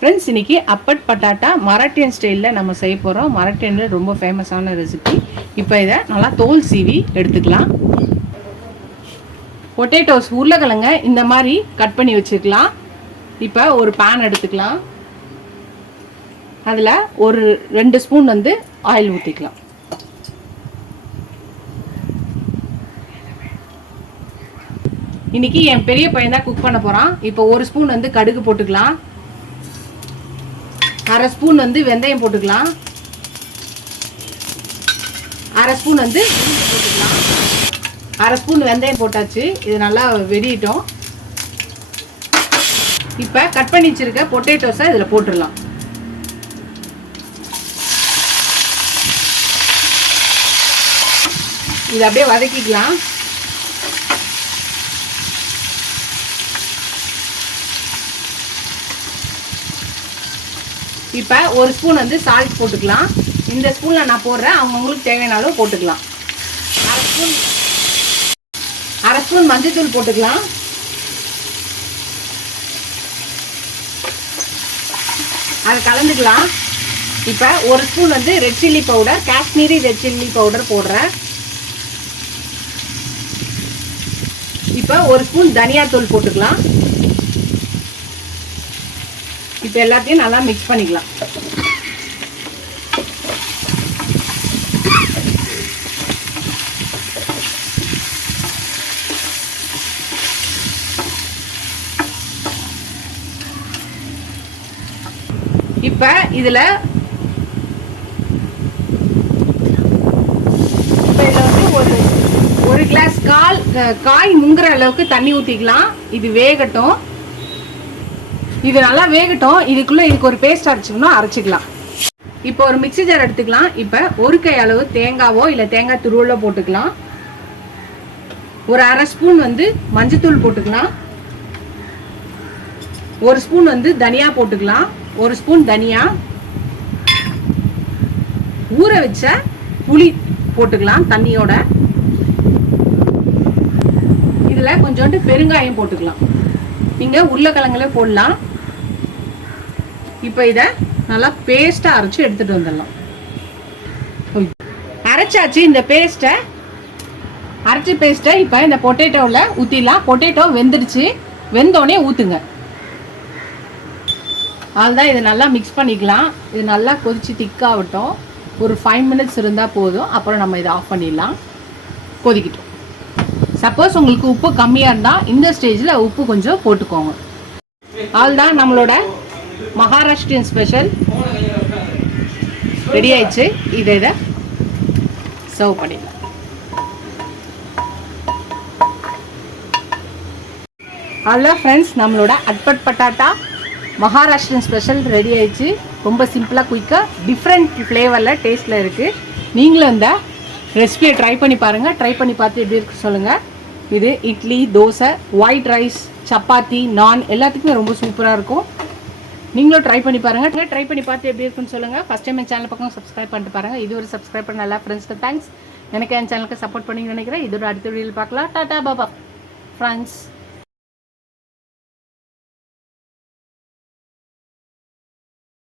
Friends, இன்றைக்கி அப்பட் பட்டாட்டா மராட்டியன் ஸ்டைலில் நம்ம செய்ய போகிறோம். மராட்டியனில் ரொம்ப ஃபேமஸான ரெசிபி. இப்போ இதை நல்லா தோல் சீவி எடுத்துக்கலாம். பொட்டேட்டோஸ் உருளைக்கிழங்க இந்த மாதிரி கட் பண்ணி வச்சுக்கலாம். இப்போ ஒரு பேன் எடுத்துக்கலாம். அதில் ஒரு 2 ஸ்பூன் ஆயில் ஊற்றிக்கலாம். இன்றைக்கி என் பெரிய பையன் தான் குக் பண்ண போகிறான். இப்போ 1 ஸ்பூன் கடுகு போட்டுக்கலாம். 1/2 ஸ்பூன் வெந்தயம் போட்டுக்கலாம். 1/2 ஸ்பூன் போட்டுக்கலாம். 1/2 ஸ்பூன் வெந்தயம் போட்டாச்சு. இது நல்லா வெடிட்டோம். இப்போ கட் பண்ணி வச்சிருக்க பொட்டேட்டோஸை இதில் போட்டுடலாம். இதை அப்படியே வதக்கிக்கலாம். இப்போ 1 ஸ்பூன் சால்ட் போட்டுக்கலாம். இந்த ஸ்பூனில் நான் போடுறேன், அவங்கவுங்களுக்கு தேவையான அளவு போட்டுக்கலாம். 1/2 ஸ்பூன் மஞ்சள்தூள் போட்டுக்கலாம். அதை கலந்துக்கலாம். இப்போ 1 spoon red chilli powder, Kashmiri red chilli powder போடுறேன். இப்போ 1 ஸ்பூன் தனியாத்தூள் போட்டுக்கலாம். இப்போ எல்லாத்தையும் நல்லா மிக்ஸ் பண்ணிக்கலாம். இப்போ இதில் ஒரு கிளாஸ் காய் முங்குற அளவுக்கு தண்ணி ஊற்றிக்கலாம். இது வேகட்டும். இது நல்லா வேகட்டும். இதுக்கு ஒரு பேஸ்ட் அரைச்சிக்கலாம். இப்போ ஒரு மிக்ஸி ஜார் எடுத்துக்கலாம். இப்போ ஒரு கை அளவு தேங்காவோ இல்லை தேங்காய் துருவலோ போட்டுக்கலாம். ஒரு 1/2 ஸ்பூன் மஞ்சத்தூள் போட்டுக்கலாம். 1 ஸ்பூன் தனியா போட்டுக்கலாம். 1 ஸ்பூன் தனியா, ஊற வச்ச புளி போட்டுக்கலாம் தண்ணியோட. இதில் கொஞ்சோண்டு பெருங்காயம் போட்டுக்கலாம். நீங்கள் உருளைக்கிழங்குல போடலாம். இப்போ இதை நல்லா பேஸ்ட்டாக அரைச்சி எடுத்துகிட்டு வந்துடலாம். அரைச்சாச்சு. இந்த அரைச்சி பேஸ்ட்டை இப்போ இந்த பொட்டேட்டோவில் ஊற்றிடலாம். பொட்டேட்டோ வெந்துடுச்சு. வெந்தோடனே ஊற்றுங்க. அதுதான் இதை நல்லா மிக்ஸ் பண்ணிக்கலாம். இது நல்லா கொதிச்சு திக்காகட்டும். ஒரு 5 மினிட்ஸ் இருந்தால் போதும். அப்புறம் நம்ம இதை ஆஃப் பண்ணிடலாம். கொதிக்கிட்டோம். சப்போஸ் உங்களுக்கு உப்பு கம்மியாக இருந்தால் இந்த ஸ்டேஜில் உப்பு கொஞ்சம் போட்டுக்கோங்க. அதுதான் நம்மளோட மகாராஷ்டிரியன் ஸ்பெஷல் ரெடி ஆயிடுச்சு. இதை சர்வ் பண்ணிடலாம். அதுதான் ஃப்ரெண்ட்ஸ், நம்மளோட அட்பட் பட்டாட்டா மகாராஷ்டிரியன் ஸ்பெஷல் ரெடி ஆயிடுச்சு. ரொம்ப சிம்பிளாக, குயிக்காக, டிஃப்ரெண்ட் ஃப்ளேவரில் டேஸ்ட்டில் இருக்குது. நீங்களும் இந்த ரெசிபியை ட்ரை பண்ணி பாருங்கள். ட்ரை பண்ணி பார்த்து எப்படி இருக்கு சொல்லுங்கள். இது இட்லி, தோசை, ஒயிட் ரைஸ், சப்பாத்தி, நான் எல்லாத்துக்குமே ரொம்ப சூப்பராக இருக்கும். நீங்களும் ட்ரை பண்ணி பாருங்கள். ட்ரை பண்ணி பார்த்து எப்படி இருக்குன்னு சொல்லுங்கள். ஃபஸ்ட் டைம் என் சேனல் பக்கம் சப்ஸ்கிரைப் பண்ணிட்டு பாருங்கள். இது ஒரு சப்ஸ்கிரைப் பண்ண எல்லா ஃப்ரெண்ட்ஸ்க்கு தேங்க்ஸ். எனக்கு என் சேனலுக்கு சப்போர்ட் பண்ணிங்கன்னு நினைக்கிறேன். இதோட அடுத்த வீடியோவில் பார்க்கலாம். டாடா பாபா ஃப்ரெண்ட்ஸ்.